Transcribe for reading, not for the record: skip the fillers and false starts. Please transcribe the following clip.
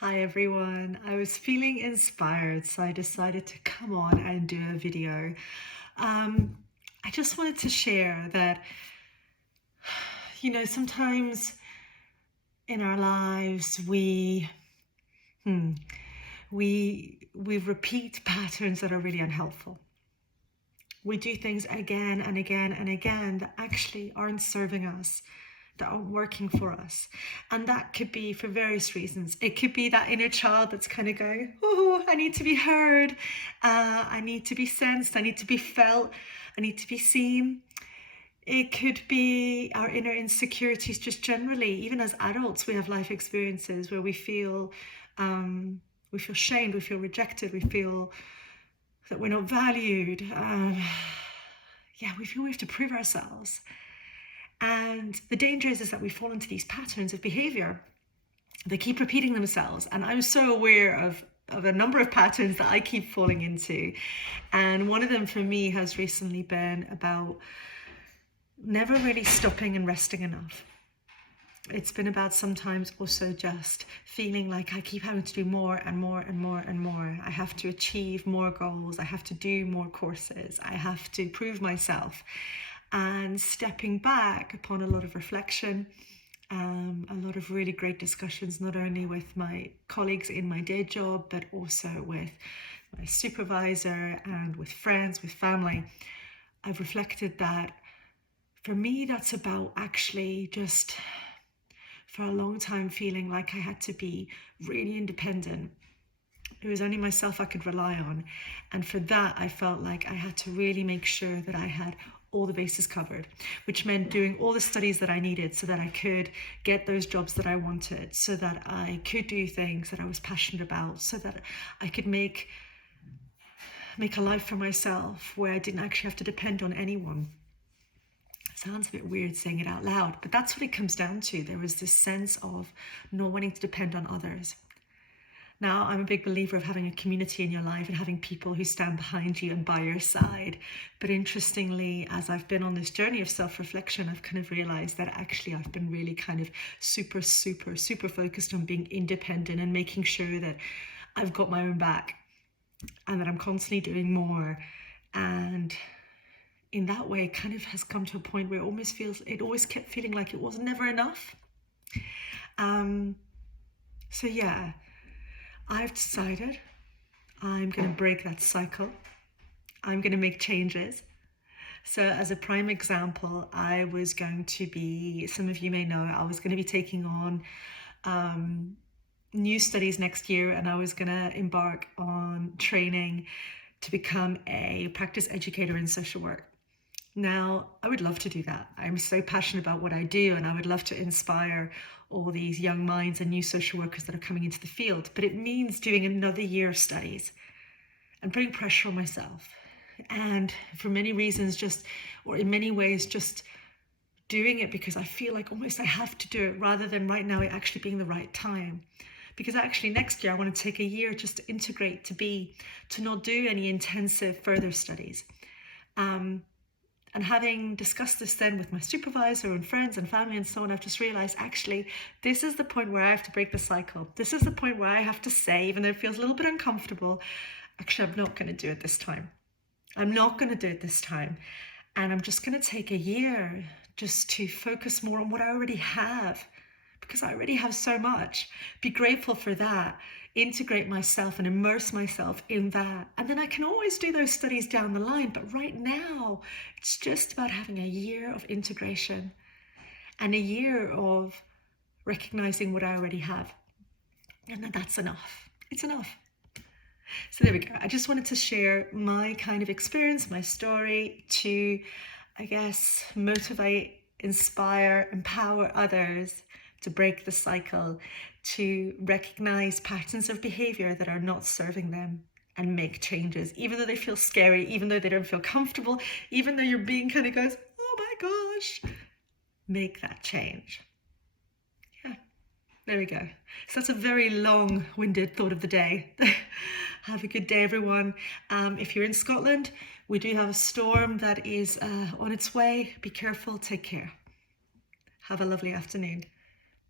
Hi everyone. I was feeling inspired, so I decided to come on and do a video. Um, I just wanted to share that, sometimes in our lives hmm, we repeat patterns that are really unhelpful. We do things again and again and again that actually aren't serving us, that aren't working for us. And that could be for various reasons. It could be that inner child that's kind of going, oh, I need to be heard. I need to be sensed. I need to be felt. I need to be seen. It could be our inner insecurities, just generally. Even as adults, we have life experiences where we feel shamed, we feel rejected, we feel that we're not valued. We feel we have to prove ourselves. And the danger is that we fall into these patterns of behavior. They keep repeating themselves. And I'm so aware of a number of patterns that I keep falling into. And one of them for me has recently been about never really stopping and resting enough. It's been about sometimes also just feeling like I keep having to do more and more and more and more. I have to achieve more goals. I have to do more courses. I have to prove myself. And stepping back upon a lot of reflection, a lot of really great discussions, not only with my colleagues in my day job, but also with my supervisor and with friends, with family. I've reflected that for me, that's about actually just for a long time feeling like I had to be really independent. It was only myself I could rely on. And for that, I felt like I had to really make sure that I had all the bases covered, which meant doing all the studies that I needed so that I could get those jobs that I wanted, so that I could do things that I was passionate about, so that I could make a life for myself where I didn't actually have to depend on anyone. Sounds a bit weird saying it out loud, but that's what it comes down to. There was this sense of not wanting to depend on others. Now, I'm a big believer of having a community in your life and having people who stand behind you and by your side. But interestingly, as I've been on this journey of self-reflection, I've kind of realized that actually I've been really kind of super focused on being independent and making sure that I've got my own back and that I'm constantly doing more. And in that way, it kind of has come to a point where it always kept feeling like it was never enough. So yeah, I've decided I'm going to break that cycle. I'm going to make changes. So as a prime example, I was going to be, some of you may know, I was going to be taking on new studies next year, and I was going to embark on training to become a practice educator in social work. Now, I would love to do that. I'm so passionate about what I do, and I would love to inspire all these young minds and new social workers that are coming into the field. But it means doing another year of studies and putting pressure on myself. And for many reasons, in many ways, just doing it because I feel like almost I have to do it rather than right now it actually being the right time. Because actually next year I want to take a year just to integrate, to not do any intensive further studies. And having discussed this then with my supervisor and friends and family and so on, I've just realized actually this is the point where I have to break the cycle. This is the point where I have to say, even though it feels a little bit uncomfortable, actually I'm not going to do it this time. I'm not going to do it this time. And I'm just going to take a year just to focus more on what I already have, because I already have so much. Be grateful for that. Integrate myself and immerse myself in that. And then I can always do those studies down the line. But right now, it's just about having a year of integration and a year of recognizing what I already have. And that's enough. It's enough. So there we go. I just wanted to share my kind of experience, my story to, I guess, motivate, inspire, empower others to break the cycle, to recognize patterns of behavior that are not serving them and make changes, even though they feel scary, even though they don't feel comfortable, even though your being kind of goes, oh my gosh, make that change. Yeah, there we go. So that's a very long-winded thought of the day. Have a good day, everyone. If you're in Scotland, we do have a storm that is on its way. Be careful, take care. Have a lovely afternoon.